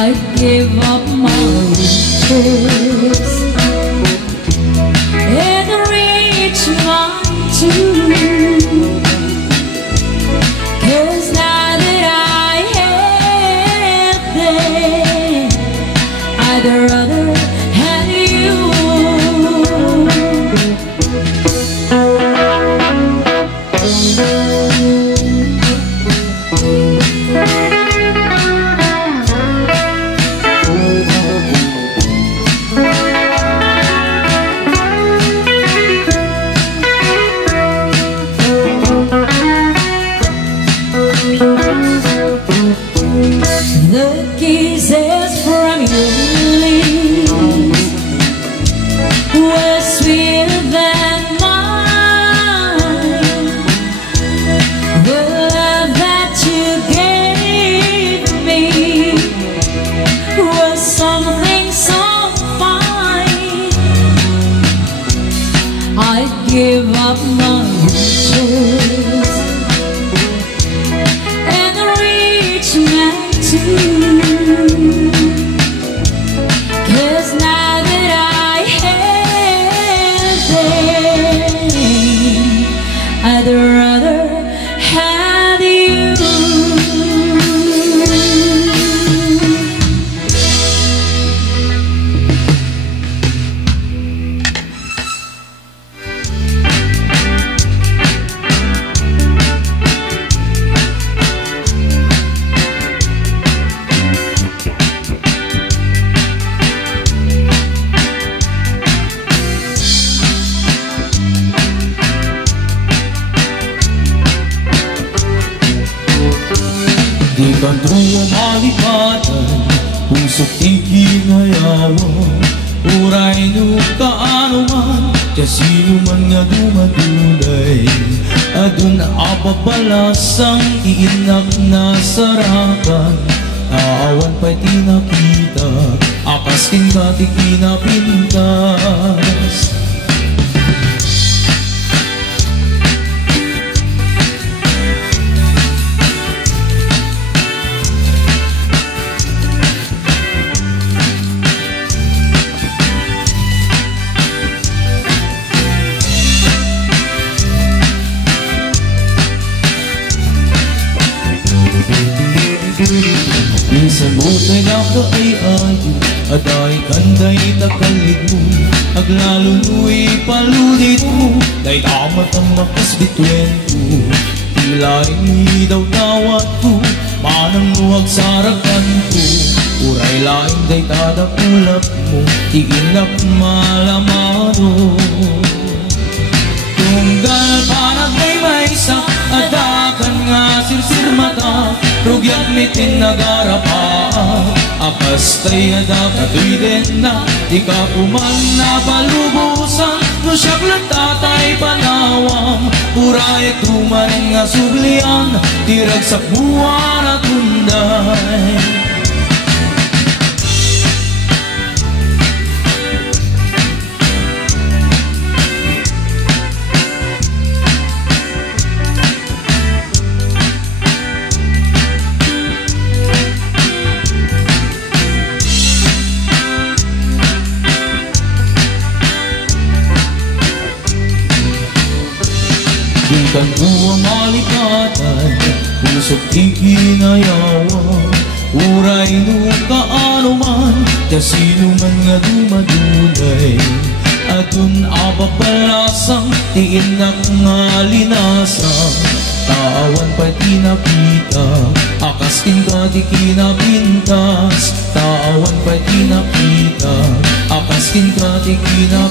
I give up my riches and reach mine too. 'Cause now that I have them, I'd rather have you. The kisses from your lips were sweeter than mine. The love that you gave me was something so fine. I'd give up my riches and reach mine too. 'Cause now that I have them, I'd rather have you. Di ka truo malipatan, puso't ikinayawan. Uray no kaano man, kaya sino man nga dumadulay. Adun apapalasang iinak na sarakan. Naawan pa'y tinakita, akas tingkati kinapintas. Minsan mo'y nakaayayo, at ay kanday takalit mo. Aglalo nu'y palulit mo, dahil tamat ang makasbitwen ko. Tila rin daw tawat ko, manang nuwag sarakan ko. Uray laing day tadakulap mo, iinak malamado. Tunggal panag may sak, adakan nga sirsir mata. Rugyat mitin nagarapa, akas tayo da katoy din na. Di ka kuman na palubusan, no siyak lang tatay panawang. Uray tuman nga sublian, tirag sa buwan at unday. Di ka truo malipatan, puso't ikinayawan. Uray no kaano man, kaya sino man nga dumadulay. Atun apapalasang tiinak nga linasang. Tawan pa'y tinapita, akas tingkati kinapintas. Tawan pa'y tinapita, akas tingkati kinapintas.